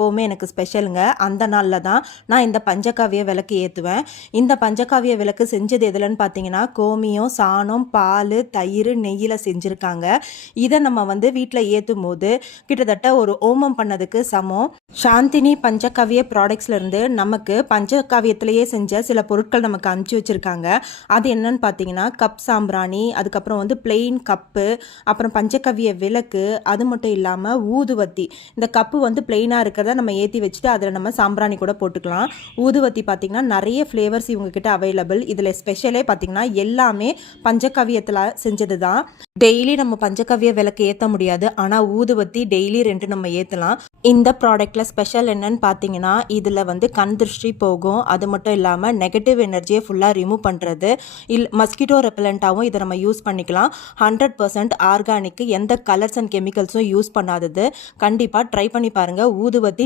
எப்போவுமே எனக்கு ஸ்பெஷலுங்க அந்த நாளில் தான் நான் இந்த பஞ்சகாவிய விளக்கு ஏற்றுவேன் இந்த பஞ்சகாவிய விளக்கு செஞ்சது எதுலன்னு பார்த்தீங்கன்னா கோமியம் சாணம் பால் தயிர் நெய்யில் செஞ்சுருக்காங்க. இதை நம்ம வந்து வீட்டில் ஏற்றும் போது கிட்டத்தட்ட ஒரு ஓமம் பண்ணதுக்கு சமம். சாந்தினி பஞ்சகாவிய ப்ராடக்ட்ஸ்லேருந்து நமக்கு பஞ்சகாவியத்திலேயே செஞ்ச சில பொருட்கள் நமக்கு அனுப்பிச்சி வச்சுருக்காங்க. அது என்னன்னு பார்த்தீங்கன்னா கப் சாம்பிராணி அதுக்கப்புறம் வந்து பிளெயின் கப்பு அப்புறம் பஞ்சகவ்ய விளக்கு அது மட்டும் இல்லாமல் ஊதுவத்தி. இந்த கப்பு வந்து பிளெயினாக இருக்கிறத நம்ம ஏற்றி வச்சுட்டு அதில் நம்ம சாம்பிராணி கூட போட்டுக்கலாம். ஊதுவத்தி பார்த்திங்கன்னா நிறைய ஃப்ளேவர்ஸ் இவங்கக்கிட்ட அவைலபிள் இதில் ஸ்பெஷலே பார்த்திங்கன்னா எல்லாமே பஞ்சகவியத்தில் செஞ்சது தான் டெய்லி நம்ம பஞ்சகவ்ய விளக்கு ஏற்ற முடியாது. ஆனால் ஊதுவத்தி டெய்லி ரெண்டு நம்ம ஏற்றலாம் இந்த ப்ராடக்ட்டில் ஸ்பெஷல் என்னன்னு பார்த்தீங்கன்னா இதில் வந்து கண் திருஷ்டி போகும். அது மட்டும் இல்லாமல் நெகட்டிவ் எனர்ஜியை ஃபுல்லாக ரிமூவ் பண்ணுறது இல் மஸ்கிட்டோ ரெப்பலண்ட்டாகவும் இதை நம்ம யூஸ் பண்ணிக்கலாம். ஹண்ட்ரட் பர்சன்ட் ஆர்கானிக்கு எந்த கலர்ஸ் அண்ட் கெமிக்கல்ஸும் யூஸ் பண்ணாதது. கண்டிப்பாக ட்ரை பண்ணி பாருங்கள் ஊதுவத்தி